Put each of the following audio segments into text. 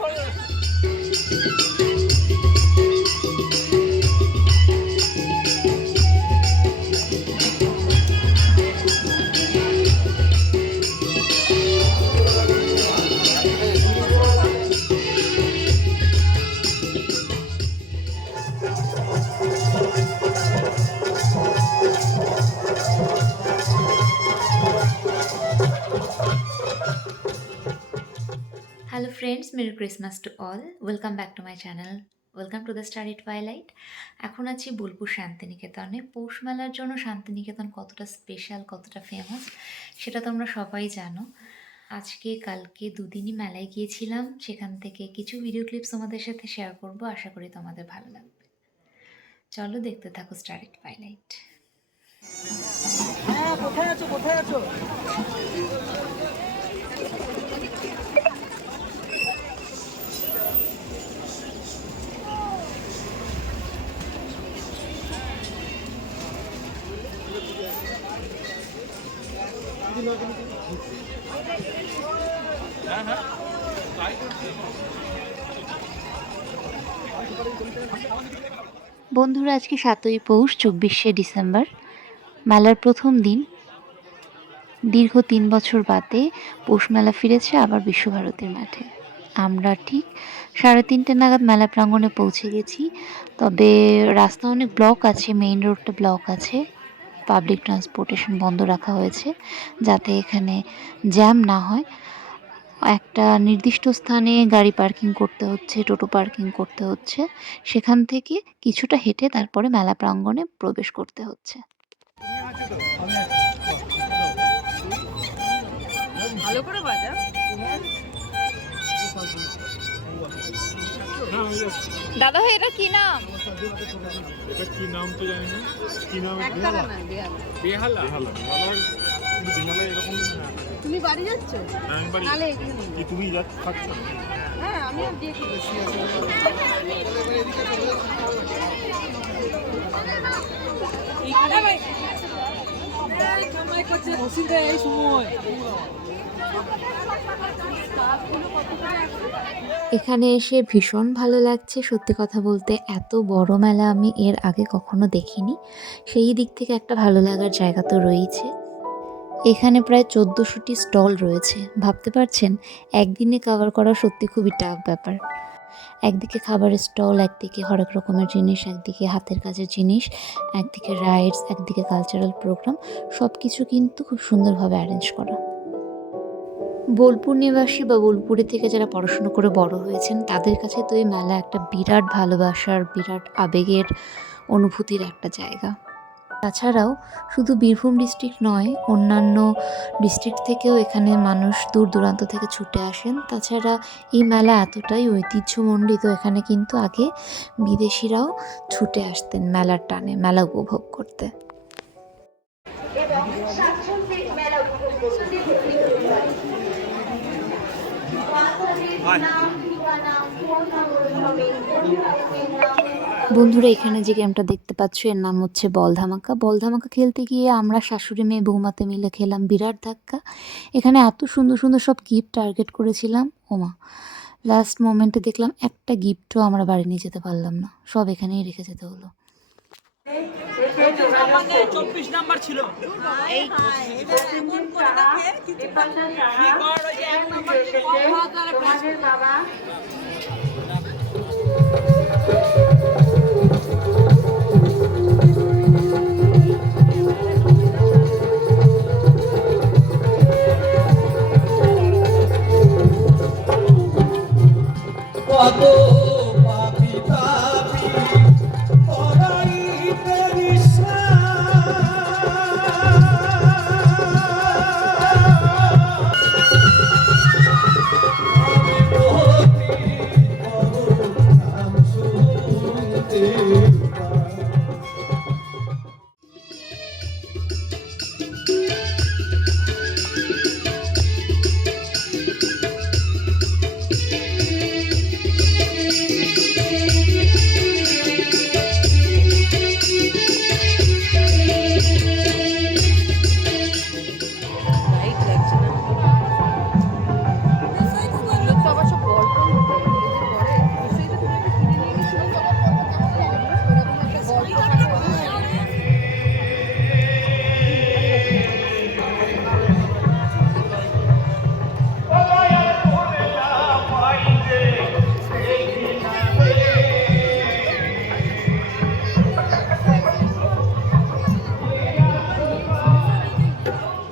Hello friends merry Christmas to all welcome back to my channel welcome to the study twilight এখন আছি বোলপুর শান্তিনিকেতনে। পৌষ মেলার জন্য শান্তিনিকেতন কতটা স্পেশাল কতটা ফেমাস সেটা তোমরা সবাই জানো। আজকে, কালকে দুদিনই মেলায় গিয়েছিলাম। সেখান থেকে কিছু ভিডিও ক্লিপস তোমাদের সাথে শেয়ার করব। আশা করি তোমাদের ভালো লাগবে। চলো দেখতে থাকো স্টাডি টুয়াইলাইট হ্যাঁ কোথায় আছো কোথায় আছো? বন্ধুরা, আজকে সাতই পৌষ, চব্বিশে ডিসেম্বর। মেলার প্রথম দিন। দীর্ঘ তিন বছর বাদে পৌষ মেলা ফিরেছে আবার বিশ্বভারতীর মাঠে। আমরা ঠিক সাড়ে তিনটে নাগাদ মেলা প্রাঙ্গণে পৌঁছে গেছি। তবে রাস্তা অনেক ব্লক আছে, মেইন রোডটা ব্লক আছে। পাবলিক ট্রান্সপোর্টেশন বন্ধ রাখা হয়েছে, যাতে এখানে জ্যাম না হয়। একটা নির্দিষ্ট স্থানে গাড়ি পার্কিং করতে হচ্ছে, টোটো পার্কিং করতে হচ্ছে, সেখান থেকে কিছুটা হেঁটে তারপরে মেলা প্রাঙ্গণে প্রবেশ করতে হচ্ছে। দাদা ভাই এটা কি নাম? এটা কি নাম তো জানি না। কি নাম। বেহালা। বেহালা। বেহালা। এরকম তুমি বাড়ি যাচ্ছ? আমি বাড়ি কি তুমি যা থাকছ? হ্যাঁ আমি। এই সময়। এখানে এসে ভীষণ ভালো লাগছে। সত্যি কথা বলতে এত বড় মেলা আমি এর আগে কখনো দেখিনি। সেই দিক থেকে একটা ভালো লাগার জায়গা তো রয়েছে। এখানে প্রায় চোদ্দোশোটি স্টল রয়েছে। ভাবতে পারছেন, একদিনে কভার করা সত্যি খুবই টাফ ব্যাপার। একদিকে খাবারের স্টল একদিকে হরেক রকমের জিনিস, একদিকে হাতের কাজের জিনিস, একদিকে রাইডস একদিকে কালচারাল প্রোগ্রাম সব কিছু কিন্তু খুব সুন্দরভাবে অ্যারেঞ্জ করা। বোলপুর নিবাসী বা বোলপুরে থেকে যারা পড়াশুনো করে বড় হয়েছেন, তাদের কাছে তো এই মেলা একটা বিরাট ভালোবাসার, বিরাট আবেগের অনুভূতির একটা জায়গা। তাছাড়াও শুধু বীরভূম ডিস্ট্রিক্ট নয়, অন্যান্য ডিস্ট্রিক্ট থেকেও এখানে মানুষ দূর দূরান্ত থেকে ছুটে আসেন। তাছাড়া এই মেলা এতটাই ঐতিহ্যমণ্ডিত, এখানে কিন্তু আগে বিদেশিরাও ছুটে আসতেন মেলার টানে, মেলা উপভোগ করতে। বন্ধুরা, এখানে যে গেমটা দেখতে পাচ্ছ, এর নাম হচ্ছে বল ধামাকা। বল ধামাকা খেলতে গিয়ে আমরা শাশুড়ি মেয়ে বৌমাতে মিলে খেলাম বিরাট ধাক্কা। এখানে এত সুন্দর সুন্দর সব গিফট টার্গেট করেছিলাম। ওমা লাস্ট মোমেন্টে দেখলাম একটা গিফটও আমরা বাড়ি নিয়ে যেতে পারলাম না। সব এখানেই রেখে যেতে হলো। চব্বিশ নাম্বার ছিল এই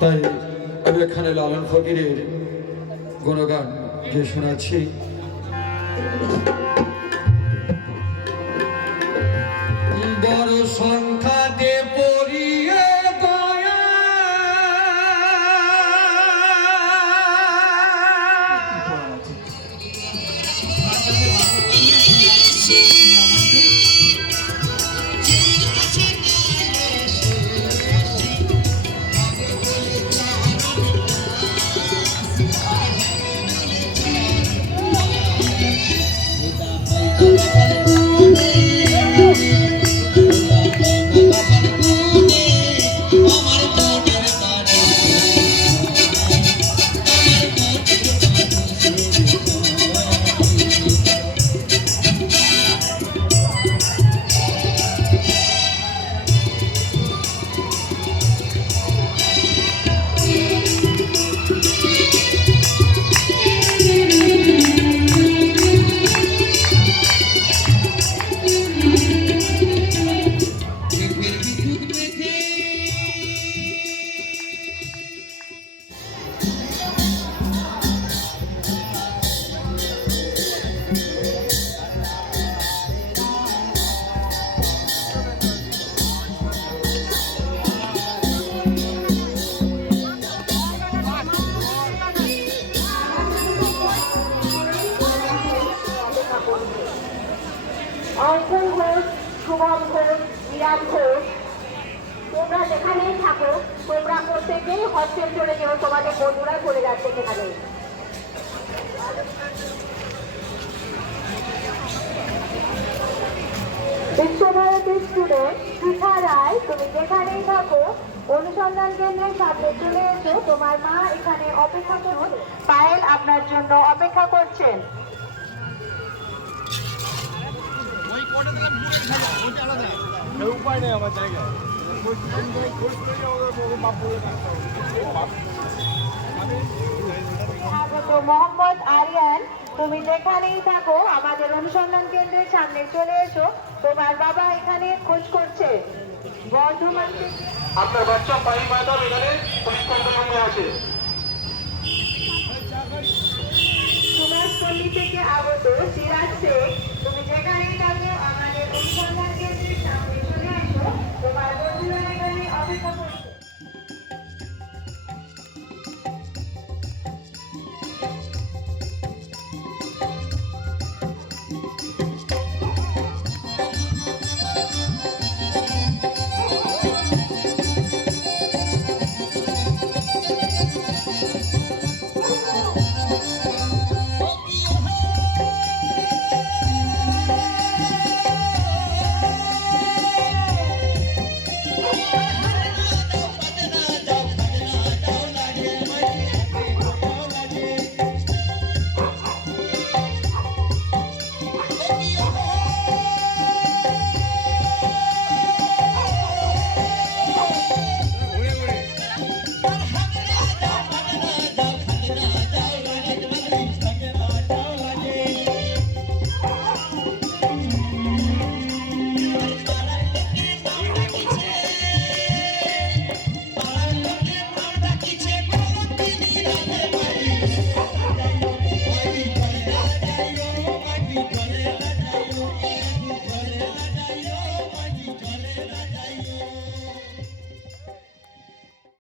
তাই আমি এখানে লালন ফকিরের গুণগান যে শোনাচ্ছি। অঙ্কন ঘোষ শুভম ঘোষ বিরাট ঘোষ তোমরা যেখানেই থাকো, তোমরা প্রত্যেকেই হস্টেল চলে যেও, তোমাদের বন্ধুরা চলে যাচ্ছে সেখানে। বিশ্বভারতী স্টুডেন্ট শিখা রায়, তুমি যেখানেই থাকো, অনুসন্ধান কেন্দ্রের সামনে চলে এসো। তোমার মা এখানে অপেক্ষা করুন পায়েল আপনার জন্য অপেক্ষা করছেন। মোহাম্মদ আরিয়ান। তুমি যেখানেই থাকো আমাদের অনুসন্ধান কেন্দ্রের সামনে চলে এসো। তোমার বাবা এখানে খোঁজ করছে। বর্ধমান আপনার বাচ্চা পাই মাদার এখানে পুলিশ আছে। কুমারপল্লী থেকে আগত সিরাজ শেখ ആരെങ്കിലും